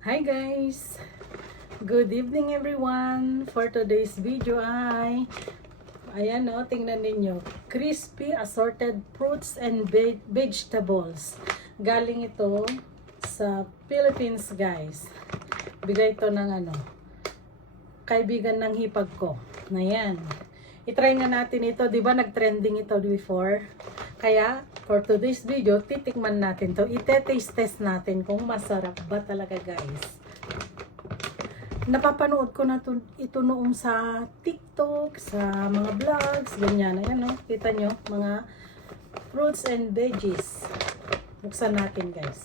Hi guys! Good evening everyone! For today's video ay ayan o, tingnan ninyo, crispy assorted fruits and vegetables. Galing ito sa Philippines guys. Bigay ito ng kaibigan ng hipag ko. Na yan. I-try na natin ito, di ba nag-trending ito before? Kaya, for today's video, titikman natin to. I-taste test natin kung masarap ba talaga guys. Napapanood ko na ito noong sa TikTok, sa mga vlogs, ganyan. Ayan o, kita nyo, mga fruits and veggies. Buksan natin guys.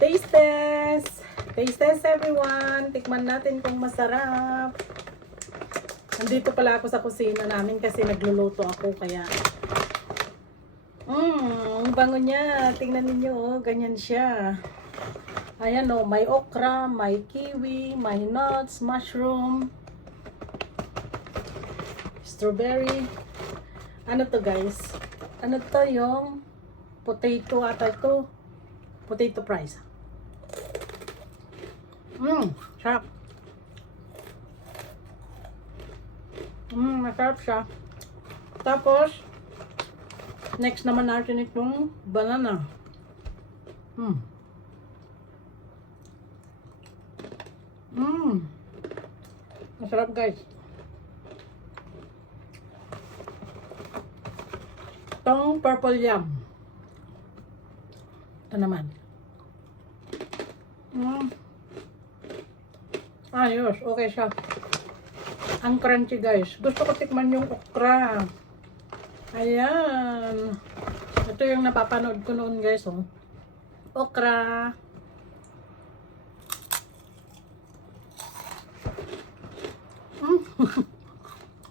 Taste test! Taste test everyone! Tikman natin kung masarap. Nandito pala ako sa kusina namin kasi nagluluto ako kaya ang bango niya. Tingnan niyo oh, ganyan siya. Ayan oh, may okra, may kiwi, may nuts, mushroom, strawberry. Ano to guys? Ano to yung potato ata ito? Potato fries. Sarap. Masarap siya. Tapos, next naman natin itong banana. Masarap guys. Itong purple yam. Ito naman. Ayos, okay siya. Ang crunchy guys. Gusto ko tikman yung okra. Ayan. Ito yung napapanood ko noon guys. Oh. Okra.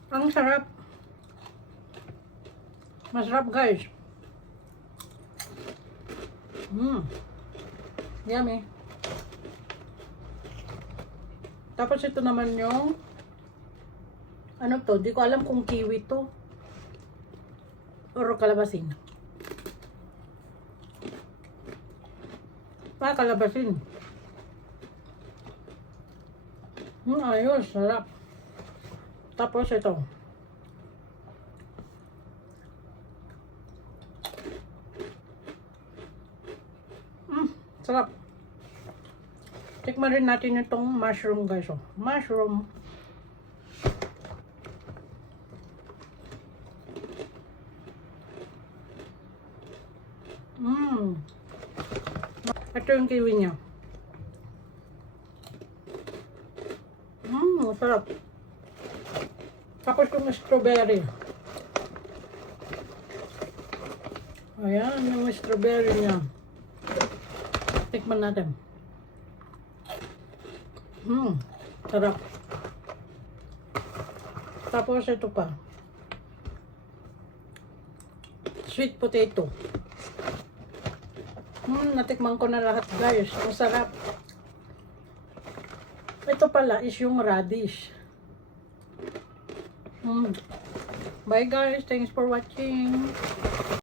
Ang sarap. Masarap guys. Yummy. Tapos ito naman yung ano to? Di ko alam kung kiwi to or kalabasin. Kalabasin. Ayos, sarap. Tapos ito. Sarap. Tikman rin natin itong mushroom guys. Oh. Mushroom. Ito yung kiwi niya. Masarap. Tapos yung strawberry. Ayan, yung strawberry niya. Tikman natin. Sarap. Tapos ito pa. Sweet potato. Natikman ko na lahat guys. Ang sarap. Ito pala is yung radish. Bye guys. Thanks for watching.